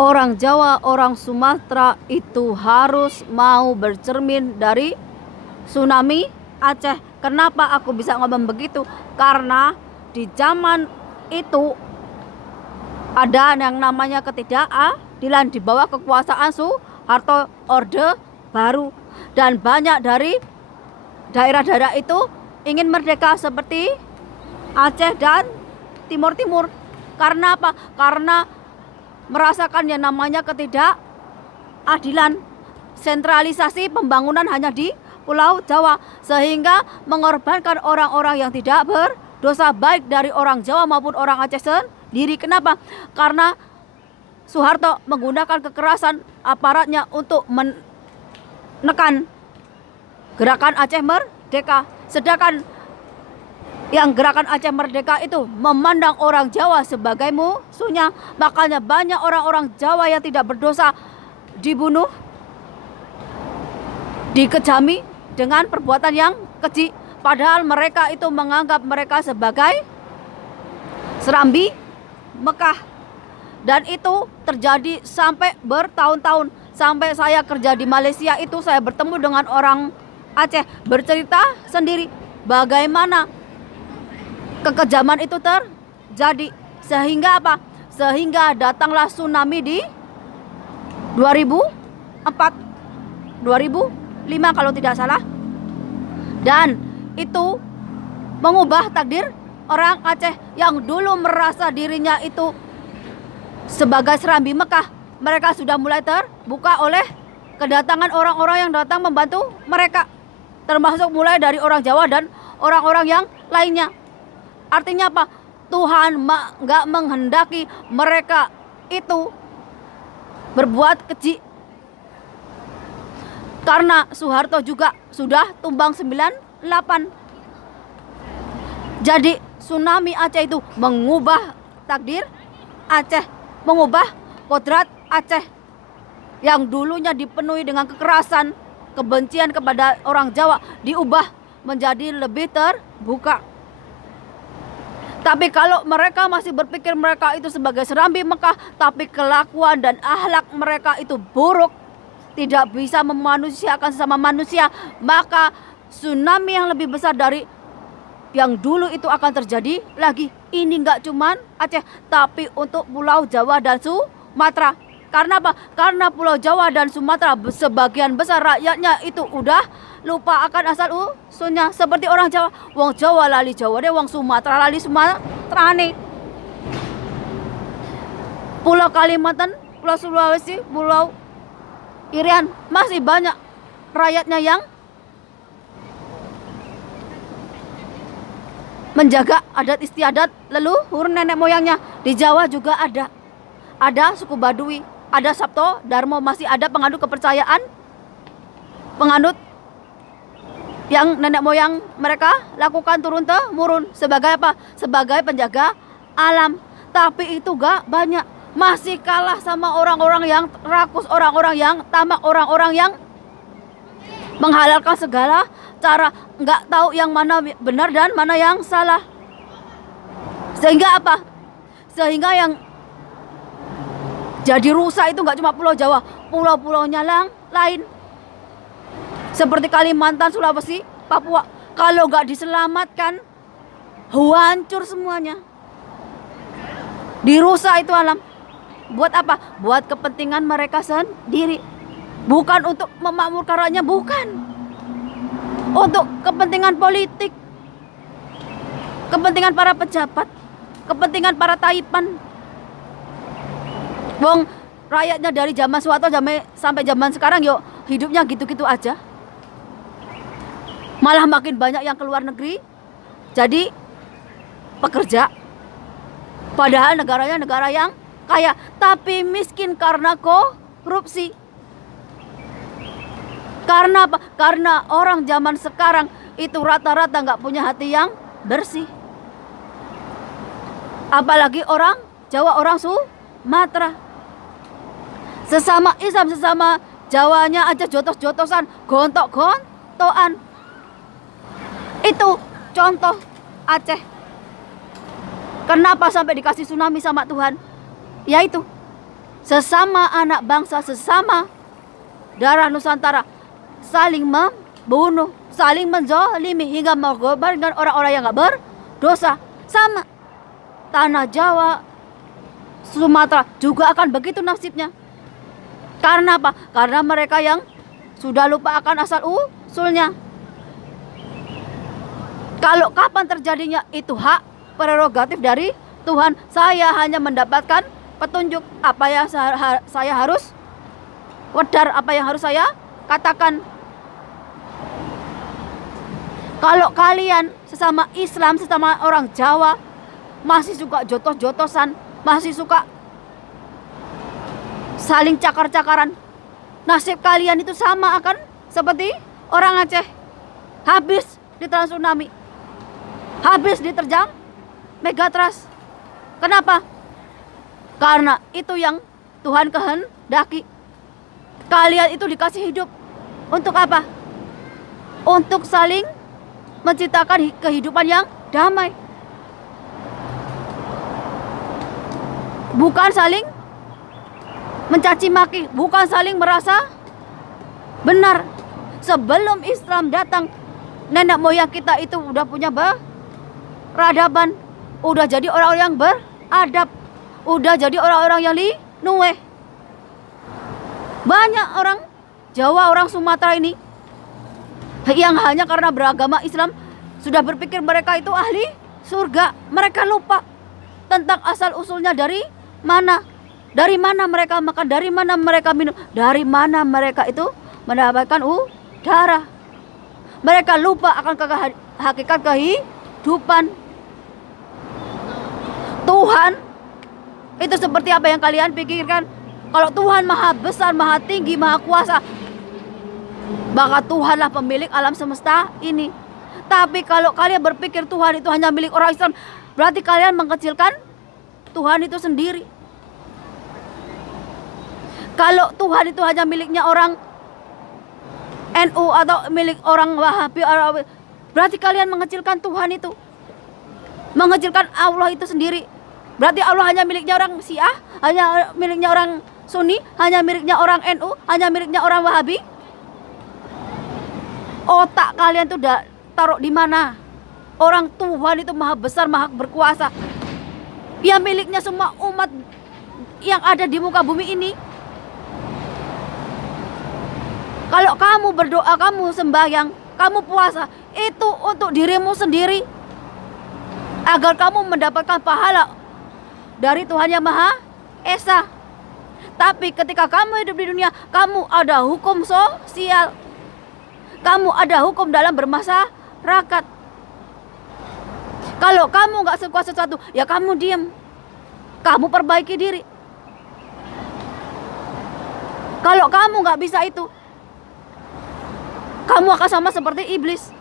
Orang Jawa, orang Sumatera itu harus mau bercermin dari tsunami Aceh. Kenapa aku bisa ngomong begitu? Karena di zaman itu ada yang namanya ketidakadilan di bawah kekuasaan Soeharto, Orde Baru, dan banyak dari daerah-daerah itu ingin merdeka seperti Aceh dan Timur Timur. Karena apa? Karena merasakan yang namanya ketidakadilan, sentralisasi pembangunan hanya di Pulau Jawa, sehingga mengorbankan orang-orang yang tidak berdosa, baik dari orang Jawa maupun orang Aceh sendiri. Kenapa? Karena Soeharto menggunakan kekerasan aparatnya untuk menekan gerakan Aceh Merdeka, sedangkan yang gerakan Aceh Merdeka itu memandang orang Jawa sebagai musuhnya. Makanya banyak orang-orang Jawa yang tidak berdosa dibunuh, dikejami dengan perbuatan yang keji, padahal mereka itu menganggap mereka sebagai serambi Mekah. Dan itu terjadi sampai bertahun-tahun. Sampai saya kerja di Malaysia itu saya bertemu dengan orang Aceh, bercerita sendiri bagaimana kekejaman itu terjadi. Sehingga apa? Sehingga datanglah tsunami di 2004, 2005 kalau tidak salah. Dan itu mengubah takdir orang Aceh yang dulu merasa dirinya itu sebagai serambi Mekah. Mereka sudah mulai terbuka oleh kedatangan orang-orang yang datang membantu mereka, termasuk mulai dari orang Jawa dan orang-orang yang lainnya. Artinya apa? Tuhan nggak menghendaki mereka itu berbuat keji. Karena Soeharto juga sudah tumbang 98. Jadi tsunami Aceh itu mengubah takdir Aceh, mengubah kodrat Aceh yang dulunya dipenuhi dengan kekerasan, kebencian kepada orang Jawa, diubah menjadi lebih terbuka. Tapi kalau mereka masih berpikir mereka itu sebagai serambi Mekah, tapi kelakuan dan akhlak mereka itu buruk, tidak bisa memanusiakan sesama manusia, maka tsunami yang lebih besar dari yang dulu itu akan terjadi lagi. Ini nggak cuman Aceh, tapi untuk Pulau Jawa dan Sumatera. Karena apa? Karena Pulau Jawa dan Sumatera sebagian besar rakyatnya itu udah lupa akan asal usulnya. Seperti orang Jawa, wong Jawa lali Jawa deh, wong Sumatera lali Sumatera nih. Pulau Kalimantan, Pulau Sulawesi, Pulau Irian masih banyak rakyatnya yang menjaga adat istiadat leluhur nenek moyangnya. Di Jawa juga ada suku Baduy, ada Sabto Darmo, masih ada penganut kepercayaan, penganut yang nenek moyang mereka lakukan turun temurun sebagai apa? Sebagai penjaga alam. Tapi itu gak banyak, masih kalah sama orang-orang yang rakus, orang-orang yang tamak, orang-orang yang menghalalkan segala cara, nggak tahu yang mana benar dan mana yang salah. Sehingga apa? Sehingga yang jadi rusak itu nggak cuma Pulau Jawa, pulau-pulaunya lain seperti Kalimantan, Sulawesi, Papua. Kalau nggak diselamatkan, hancur semuanya, dirusak itu alam. Buat apa? Buat kepentingan mereka sendiri, bukan untuk memakmurkan rakyatnya, bukan. Untuk kepentingan politik, kepentingan para pejabat, kepentingan para taipan. Wong rakyatnya dari zaman Soeharto sampai zaman sekarang yuk hidupnya gitu-gitu aja. Malah makin banyak yang keluar negeri jadi pekerja. Padahal negaranya negara yang kaya, tapi miskin karena korupsi. Karena apa? Karena orang zaman sekarang itu rata-rata nggak punya hati yang bersih. Apalagi orang Jawa, orang Sumatera. Sesama Islam, sesama Jawanya aja jotos-jotosan, gontok-gontokan. Itu contoh Aceh. Kenapa sampai dikasih tsunami sama Tuhan? Ya itu. sesama anak bangsa, sesama darah Nusantara saling membunuh, saling menzalimi hingga mengorbankan orang-orang yang gak berdosa. Sama tanah Jawa, Sumatera juga akan begitu nasibnya. Karena apa? Karena mereka yang sudah lupa akan asal usulnya. Kalau kapan terjadinya itu hak prerogatif dari Tuhan. Saya hanya mendapatkan petunjuk apa yang saya harus wedar, apa yang harus saya katakan. Kalau kalian sesama Islam, sesama orang Jawa masih suka jotos-jotosan, masih suka saling cakar-cakaran, nasib kalian itu sama akan seperti orang Aceh. Habis ditelan tsunami, habis diterjang megatrust. Kenapa? Karena itu yang Tuhan kehendaki. Kalian itu dikasih hidup untuk apa? Untuk saling menciptakan kehidupan yang damai, bukan saling mencaci maki, bukan saling merasa benar. Sebelum Islam datang, nenek moyang kita itu udah punya peradaban, udah jadi orang-orang yang beradab, udah jadi orang-orang yang linueh. Banyak orang Jawa, orang Sumatera ini yang hanya karena beragama Islam sudah berpikir mereka itu ahli surga. Mereka lupa tentang asal usulnya dari mana. Dari mana mereka makan, dari mana mereka minum, dari mana mereka itu mendapatkan udara. Mereka lupa akan hakikat kehidupan. Tuhan itu seperti apa yang kalian pikirkan? Kalau Tuhan maha besar, maha tinggi, maha kuasa, maka Tuhanlah pemilik alam semesta ini. Tapi kalau kalian berpikir Tuhan itu hanya milik orang Islam, berarti kalian mengkecilkan Tuhan itu sendiri. Kalau Tuhan itu hanya miliknya orang NU atau milik orang Wahabi, berarti kalian mengecilkan Tuhan itu, mengecilkan Allah itu sendiri. Berarti Allah hanya miliknya orang Syiah, hanya miliknya orang Sunni, hanya miliknya orang NU, hanya miliknya orang Wahabi. Otak kalian tuh udah taruh di mana? Orang Tuhan itu maha besar, maha berkuasa. Ya miliknya semua umat yang ada di muka bumi ini. Kalau kamu berdoa, kamu sembahyang, kamu puasa, itu untuk dirimu sendiri, agar kamu mendapatkan pahala dari Tuhan Yang Maha Esa. Tapi ketika kamu hidup di dunia, kamu ada hukum sosial, kamu ada hukum dalam bermasyarakat. Kalau kamu gak suka sesuatu, ya kamu diam, kamu perbaiki diri. Kalau kamu gak bisa itu, kamu akan sama seperti iblis.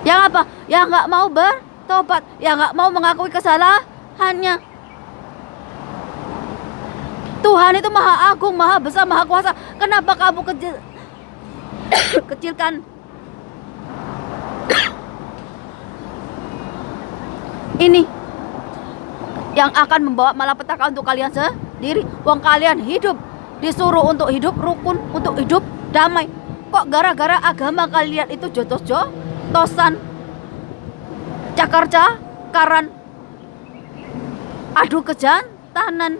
Yang apa? Yang gak mau bertobat, yang gak mau mengakui kesalahannya. Tuhan itu maha agung, maha besar, maha kuasa. Kenapa kamu kecilkan? Ini yang akan membawa malapetaka untuk kalian sendiri. Wong kalian hidup, disuruh untuk hidup rukun, untuk hidup damai. Kok gara-gara agama kalian itu jotos-jotosan, cakar-cakaran, adu kejantanan.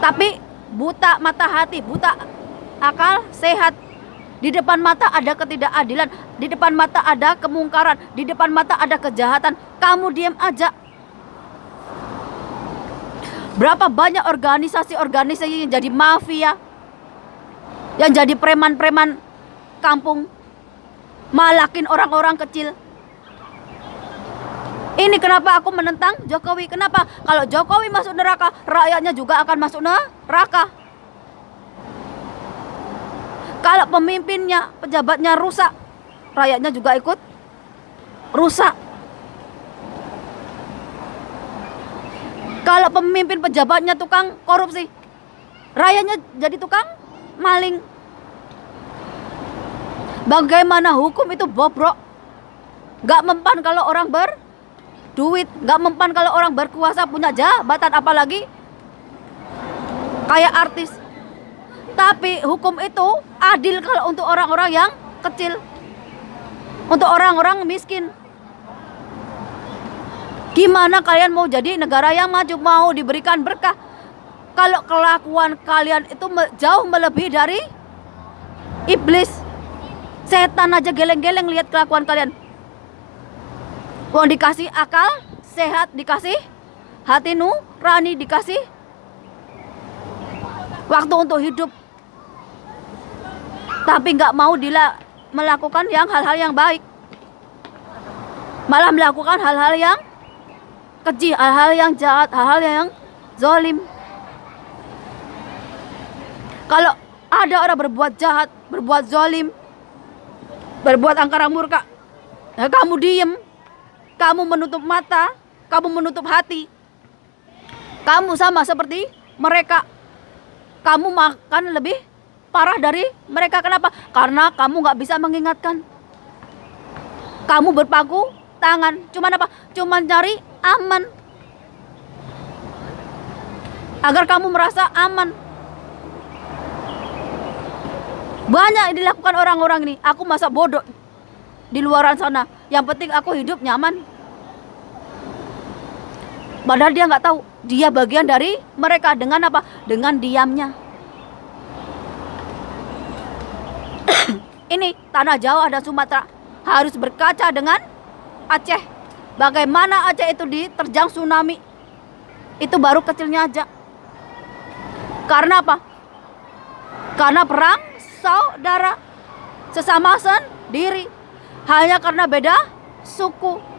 Tapi buta mata hati, buta akal sehat. Di depan mata ada ketidakadilan, di depan mata ada kemungkaran, di depan mata ada kejahatan. Kamu diam aja. Berapa banyak organisasi-organisasi yang jadi mafia, yang jadi preman-preman kampung, malakin orang-orang kecil. Ini kenapa aku menentang Jokowi? Kenapa? Kalau Jokowi masuk neraka, rakyatnya juga akan masuk neraka. Kalau pemimpinnya, pejabatnya rusak, rakyatnya juga ikut rusak. Kalau pemimpin pejabatnya tukang korupsi, rakyatnya jadi tukang maling. Bagaimana hukum itu bobrok? Gak mempan kalau orang berduit, gak mempan kalau orang berkuasa, punya jabatan, apalagi kayak artis. Tapi hukum itu adil kalau untuk orang-orang yang kecil, untuk orang-orang miskin. Gimana kalian mau jadi negara yang maju, mau diberikan berkah, kalau kelakuan kalian itu jauh melebihi dari iblis? Setan aja geleng-geleng lihat kelakuan kalian. Wong dikasih akal sehat, dikasih hati nurani, dikasih waktu untuk hidup, tapi nggak mau melakukan hal-hal yang baik, malah melakukan hal-hal yang keji, hal-hal yang jahat, hal-hal yang zalim. Kalau ada orang berbuat jahat, berbuat zalim, berbuat angkara murka, ya kamu diem, kamu menutup mata, kamu menutup hati, kamu sama seperti mereka. Kamu makan lebih parah dari mereka. Kenapa? Karena kamu nggak bisa mengingatkan. Kamu berpaku tangan. Cuman apa? Cuman cari aman, agar kamu merasa aman. Banyak yang dilakukan orang-orang ini. Aku masa bodoh di luaran sana. Yang penting aku hidup nyaman. Padahal dia nggak tahu, dia bagian dari mereka. Dengan apa? Dengan diamnya. Ini tanah Jawa dan Sumatera harus berkaca dengan Aceh. Bagaimana Aceh itu diterjang tsunami, itu baru kecilnya aja. Karena apa? Karena perang saudara, sesama sendiri, hanya karena beda suku.